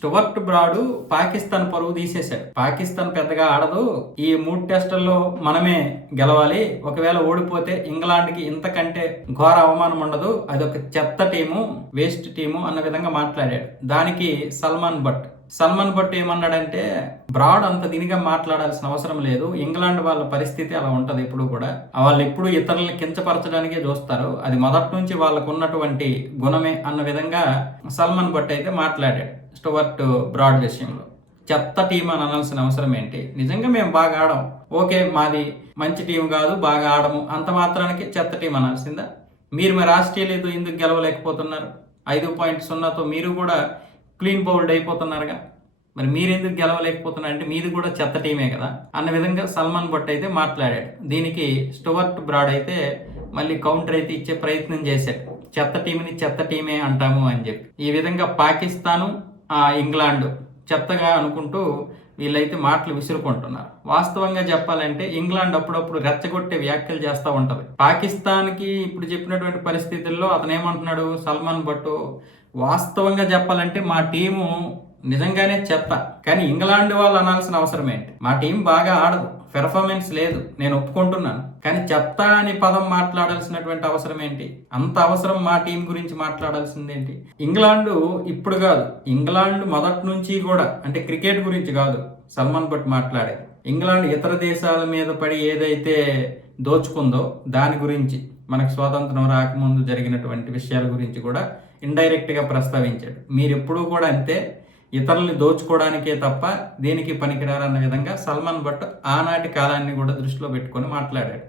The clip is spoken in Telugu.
స్టువర్ట్ బ్రాడ్ పాకిస్తాన్ పరువు తీసేశాడు. పాకిస్తాన్ పెద్దగా ఆడదు, ఈ 3 టెస్టుల్లో మనమే గెలవాలి, ఒకవేళ ఓడిపోతే ఇంగ్లాండ్కి ఇంతకంటే ఘోర అవమానం ఉండదు, అదొక చెత్త టీము, వేస్ట్ టీము అన్న విధంగా మాట్లాడాడు. దానికి సల్మాన్ భట్ ఏమన్నాడంటే, బ్రాడ్ అంత దీనిగా మాట్లాడాల్సిన అవసరం లేదు, ఇంగ్లాండ్ వాళ్ళ పరిస్థితి అలా ఉంటది ఎప్పుడు కూడా, వాళ్ళు ఎప్పుడు ఇతరులను కించపరచడానికే చూస్తారు, అది మొదటి నుంచి వాళ్ళకు ఉన్నటువంటి గుణమే అన్న విధంగా సల్మాన్ భట్ అయితే మాట్లాడాడు స్టువర్ట్ బ్రాడ్ విషయంలో. చెత్త టీం అని అనాల్సిన అవసరం ఏంటి? నిజంగా మేము బాగా ఆడాం, ఓకే, మాది మంచి టీం కాదు, బాగా ఆడము, అంత మాత్రానికి చెత్త టీం అనాల్సిందా? మీరు మరి ఆస్ట్రేలియాతో ఎందుకు గెలవలేకపోతున్నారు? 5.0తో మీరు కూడా క్లీన్ బౌల్డ్ అయిపోతున్నారుగా, మరి మీరెందుకు గెలవలేకపోతున్నారు అంటే మీది కూడా చెత్త టీమే కదా అన్న విధంగా సల్మాన్ భట్ అయితే మాట్లాడాడు. దీనికి స్టువర్ట్ బ్రాడ్ అయితే మళ్ళీ కౌంటర్ అయితే ఇచ్చే ప్రయత్నం చేశాడు, చెత్త టీంని చెత్త టీమే అంటాము అని చెప్పి. ఈ విధంగా పాకిస్తాను ఇంగ్లాండ్ చెత్తగా అనుకుంటూ వీళ్ళైతే మాటలు విసురుకుంటున్నారు. వాస్తవంగా చెప్పాలంటే ఇంగ్లాండ్ అప్పుడప్పుడు రెచ్చగొట్టే వ్యాఖ్యలు చేస్తూ ఉంటది. పాకిస్తాన్కి ఇప్పుడు చెప్పినటువంటి పరిస్థితుల్లో అతను ఏమంటున్నాడు సల్మాన్ భట్, వాస్తవంగా చెప్పాలంటే మా టీము నిజంగానే చెత్త, కానీ ఇంగ్లాండ్ వాళ్ళు అనాల్సిన అవసరం ఏంటి? మా టీం బాగా ఆడదు, పెర్ఫార్మెన్స్ లేదు, నేను ఒప్పుకుంటున్నాను, కానీ చెత్త అని పదం మాట్లాడాల్సినటువంటి అవసరం ఏంటి? అంత అవసరం మా టీం గురించి మాట్లాడాల్సింది ఏంటి? ఇంగ్లాండ్ ఇప్పుడు కాదు, ఇంగ్లాండ్ మొదటి నుంచి కూడా, అంటే క్రికెట్ గురించి కాదు సల్మాన్ భట్ మాట్లాడేది, ఇంగ్లాండ్ ఇతర దేశాల మీద పడి ఏదైతే దోచుకుందో దాని గురించి, మనకు స్వాతంత్రం రాకముందు జరిగినటువంటి విషయాల గురించి కూడా ఇండైరెక్ట్ గా ప్రస్తావించాడు. మీరు ఎప్పుడూ కూడా అంతే, ఇతరుల్ని దోచుకోవడానికే తప్ప దేనికి పనికిరారన్న విధంగా సల్మాన్ భట్ ఆనాటి కాలాన్ని కూడా దృష్టిలో పెట్టుకొని మాట్లాడాడు.